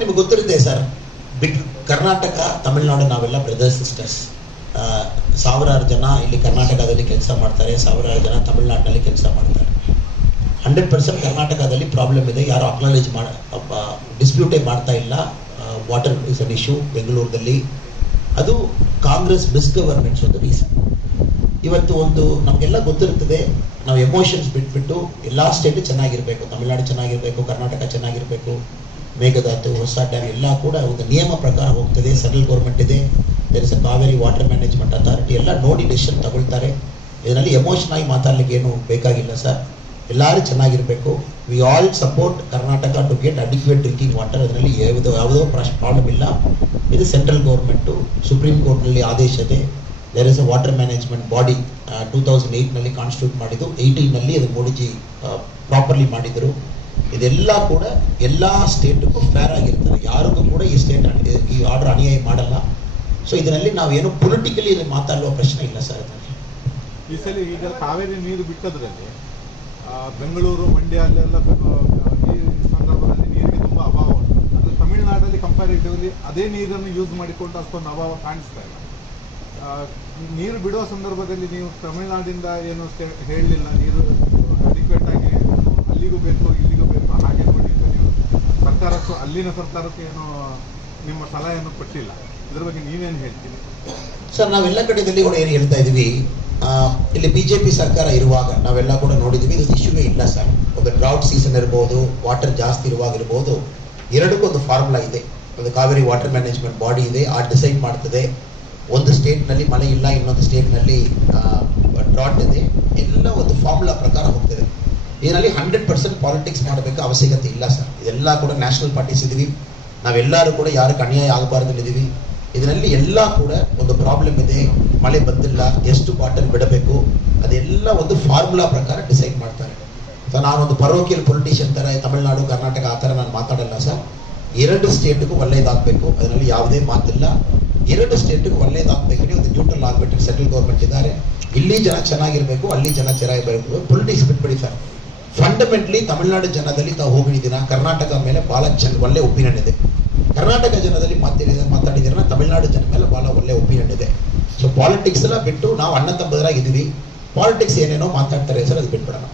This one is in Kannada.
ನಿಮಗೆ ಗೊತ್ತಿರುತ್ತೆ ಸರ್. ಬಿಟ್ ಕರ್ನಾಟಕ, ತಮಿಳುನಾಡು ನಾವೆಲ್ಲ ಬ್ರದರ್ಸ್ ಸಿಸ್ಟರ್ಸ್ ಸಾವಿರಾರು ಜನ ಇಲ್ಲಿ ಕರ್ನಾಟಕದಲ್ಲಿ ಕೆಲಸ ಮಾಡ್ತಾರೆ, ಸಾವಿರಾರು ಜನ ತಮಿಳುನಾಡಿನಲ್ಲಿ ಕೆಲಸ ಮಾಡ್ತಾರೆ. ಹಂಡ್ರೆಡ್ ಪರ್ಸೆಂಟ್ ಕರ್ನಾಟಕದಲ್ಲಿ ಪ್ರಾಬ್ಲಮ್ ಇದೆ. ಯಾರು ಅಕ್ನಾಲೇಜ್ ಮಾಡ ಡಿಸ್ಪ್ಯೂಟೇ ಮಾಡ್ತಾ ಇಲ್ಲ. ವಾಟರ್ ಇಸ್ ಅನ್ ಇಶ್ಯೂ ಬೆಂಗಳೂರಲ್ಲಿ ಅದು ಕಾಂಗ್ರೆಸ್ ಮಿಸ್ಗವರ್ಮೆಂಟ್ಸ್ ಒಂದು ರೀಸನ್ ಇವತ್ತು ಒಂದು ನಮಗೆಲ್ಲ ಗೊತ್ತಿರುತ್ತದೆ, ನಾವು ಎಮೋಷನ್ಸ್ ಬಿಟ್ಬಿಟ್ಟು ಎಲ್ಲ ಸ್ಟೇಟ್ ಚೆನ್ನಾಗಿರಬೇಕು, ತಮಿಳ್ನಾಡು ಚೆನ್ನಾಗಿರಬೇಕು, ಕರ್ನಾಟಕ ಚೆನ್ನಾಗಿರಬೇಕು. ಮೇಘದಾತು ಹೊಸ ಡ್ಯಾಮ್ ಎಲ್ಲ ಕೂಡ ಒಂದು ನಿಯಮ ಪ್ರಕಾರ ಹೋಗ್ತದೆ, ಸೆಂಟ್ರಲ್ ಗೌರ್ಮೆಂಟ್ ಇದೆ there is a Cauvery water management authority ಎಲ್ಲ ನೋಡಿ ಡಿಸಿಷನ್ ತಗೊಳ್ತಾರೆ. ಇದರಲ್ಲಿ ಎಮೋಷನ್ ಆಗಿ ಮಾತಾಡ್ಲಿಕ್ಕೆ ಏನು ಬೇಕಾಗಿಲ್ಲ ಸರ್ ಎಲ್ಲರೂ ಚೆನ್ನಾಗಿರಬೇಕು. We all support Karnataka to get adequate drinking water ಅದರಲ್ಲಿ ಯಾವುದೋ ಯಾವುದೋ ಪ್ರಾಬ್ಲಮ್ ಇಲ್ಲ. ಇದು ಸೆಂಟ್ರಲ್ ಗೌರ್ಮೆಂಟು ಸುಪ್ರೀಂ ಕೋರ್ಟ್ನಲ್ಲಿ ಆದೇಶ ಇದೆ. There is a water management body two thousand ಏಯ್ಟ್ನಲ್ಲಿ constitute ಮಾಡಿದ್ದು. ಏಯ್ಟೀನಲ್ಲಿ ಅದು ಮೋಡಿಜಿ ಪ್ರಾಪರ್ಲಿ ಮಾಡಿದರು. ಇದೆಲ್ಲ ಕೂಡ ಎಲ್ಲ ಸ್ಟೇಟ್ಗೂ ಫೇರ್ ಆಗಿರ್ತದೆ. ಯಾರಿಗೂ ಕೂಡ ಈ ಸ್ಟೇಟ್ ಈ ಆರ್ಡರ್ ಅನ್ಯಾಯ ಮಾಡಲ್ಲ. ಸೊ ಇದರಲ್ಲಿ ಏನು ಪೊಲಿಟಿಕಲಿ ಇದನ್ನು ಮಾತಾಡುವ ಪ್ರಶ್ನೆ ಇಲ್ಲ ಸರ್ ಈ ಸಲ ಈಗ ಕಾವೇರಿ ನೀರು ಬಿಟ್ಟದ್ರಲ್ಲಿ ಬೆಂಗಳೂರು, ಮಂಡ್ಯ ಅಲ್ಲೆಲ್ಲ ಸಂದರ್ಭದಲ್ಲಿ ನೀರಿಗೆ ತುಂಬ ಅಭಾವ ಅದು ತಮಿಳುನಾಡಲ್ಲಿ ಕಂಪ್ಯಾರಿಟಿವ್ಲಿ ಅದೇ ನೀರನ್ನು ಯೂಸ್ ಮಾಡಿಕೊಂಡು ಅಷ್ಟೊಂದು ಅಭಾವ ಕಾಣಿಸ್ತಾ ಇಲ್ಲ. ನೀರು ಬಿಡುವ ಸಂದರ್ಭದಲ್ಲಿ ನೀವು ತಮಿಳುನಾಡಿಂದ ಏನು ಹೇಳಲಿಲ್ಲ, ನೀರು ಅಡಿಕ್ವೇಟ್ ಆಗಿ ಅಲ್ಲಿಗೂ ಬೇಕು ಇಲ್ಲಿಗೂ ಬೇಕು ಹಾಗೆ ನೋಡಿದ್ರೆ ನೀವು ಸರ್ಕಾರಕ್ಕೂ, ಅಲ್ಲಿನ ಸರ್ಕಾರಕ್ಕೂ ಏನು ನಿಮ್ಮ ಸಲಹೆಯನ್ನು ಕೊಟ್ಟಿಲ್ಲ. ಇದ್ರ ಬಗ್ಗೆ ನೀವೇನು ಹೇಳ್ತೀರಿ? ಸರ್ ನಾವೆಲ್ಲ ಕಡೆದಲ್ಲಿ ಕೂಡ ಏನು ಹೇಳ್ತಾ ಇದೀವಿ ಇಲ್ಲಿ ಬಿಜೆಪಿ ಸರ್ಕಾರ ಇರುವಾಗ ನಾವೆಲ್ಲ ಕೂಡ ನೋಡಿದೀವಿ ಇದು ಇಶ್ಯೂವೇ ಇಲ್ಲ ಸರ್. ಒಂದು ಡ್ರೌಟ್ ಸೀಸನ್ ಇರ್ಬೋದು ವಾಟರ್ ಜಾಸ್ತಿ ಇರುವಾಗ ಇರ್ಬೋದು ಎರಡಕ್ಕೂ ಒಂದು ಫಾರ್ಮುಲಾ ಇದೆ. ಒಂದು ಕಾವೇರಿ ವಾಟರ್ ಮ್ಯಾನೇಜ್ಮೆಂಟ್ ಬಾಡಿ ಇದೆ, ಆ ಡಿಸೈಡ್ ಮಾಡ್ತದೆ. ಒಂದು ಸ್ಟೇಟ್ನಲ್ಲಿ ಮಳೆ ಇಲ್ಲ, ಇನ್ನೊಂದು ಸ್ಟೇಟ್ನಲ್ಲಿ ಡ್ರಾಟ್ ಇದೆ. ಎಲ್ಲ ಒಂದು ಫಾರ್ಮುಲಾ ಇದರಲ್ಲಿ ಹಂಡ್ರೆಡ್ ಪರ್ಸೆಂಟ್ ಪಾಲಿಟಿಕ್ಸ್ ಮಾಡಬೇಕು ಅವಶ್ಯಕತೆ ಇಲ್ಲ ಸರ್. ಇದೆಲ್ಲ ಕೂಡ ನ್ಯಾಷನಲ್ ಪಾರ್ಟೀಸ್ ಇದೀವಿ ನಾವೆಲ್ಲರೂ ಕೂಡ ಯಾರು ಅನ್ಯಾಯ ಆಗಬಾರ್ದು ಇದೀವಿ ಇದರಲ್ಲಿ ಎಲ್ಲ ಕೂಡ ಒಂದು ಪ್ರಾಬ್ಲಮ್ ಇದೆ. ಮಳೆ ಬಂದಿಲ್ಲ, ಎಷ್ಟು ಬಾಟಲ್ ಬಿಡಬೇಕು, ಅದೆಲ್ಲ ಒಂದು ಫಾರ್ಮುಲಾ ಪ್ರಕಾರ ಡಿಸೈಡ್ ಮಾಡ್ತಾರೆ. ಸೊ ನಾನೊಂದು ಪರೋಕಿಯಲ್ ಪೊಲಿಟಿಷಿಯನ್ ಥರ ತಮಿಳುನಾಡು, ಕರ್ನಾಟಕ ಆ ಥರ ನಾನು ಮಾತಾಡಲ್ಲ ಸರ್. ಎರಡು ಸ್ಟೇಟ್ಗೂ ಒಳ್ಳೇದಾಗಬೇಕು. ಅದರಲ್ಲಿ ಯಾವುದೇ ಮಾತಿಲ್ಲ. ಎರಡು ಸ್ಟೇಟ್ಗೂ ಒಳ್ಳೇದಾಗಬೇಕು. ಒಂದು ನ್ಯೂಟ್ರಲ್ ಆಗಿಬಿಟ್ಟು ಸೆಂಟ್ರಲ್ ಗೌರ್ಮೆಂಟ್ ಇದ್ದಾರೆ. ಇಲ್ಲಿ ಜನ ಚೆನ್ನಾಗಿರಬೇಕು, ಅಲ್ಲಿ ಜನ ಚೆನ್ನಾಗಿರಬೇಕು ಪೊಲಿಟಿಕ್ಸ್ ಬಿಟ್ಬಿಡಿ ಸರ್. ಫಂಡಮೆಂಟ್ಲಿ ತಮಿಳುನಾಡು ಜನದಲ್ಲಿ ತಾವು ಹೋಗಿದ್ದೀರಾ ಕರ್ನಾಟಕ ಮೇಲೆ ಭಾಳ ಚೆನ್ನ ಒಳ್ಳೆ ಒಪಿನಿಯನ್ ಇದೆ ಕರ್ನಾಟಕ ಜನದಲ್ಲಿ ಮಾತಾಡಿದ ಮಾತಾಡಿದಿರ ತಮಿಳುನಾಡು ಜನ ಮೇಲೆ ಭಾಳ ಒಳ್ಳೆ ಒಪಿನಿಯನ್ ಇದೆ ಸೊ ಪಾಲಿಟಿಕ್ಸ್ ಎಲ್ಲ ಬಿಟ್ಟು ನಾವು ಅಣ್ಣ ತಮ್ಮದರಾಗಿದ್ದೀವಿ ಪಾಲಿಟಿಕ್ಸ್ ಏನೇನೋ ಮಾತಾಡ್ತಾರೆ ಸರ್ ಅದು ಬಿಟ್ಬಿಡೋಣ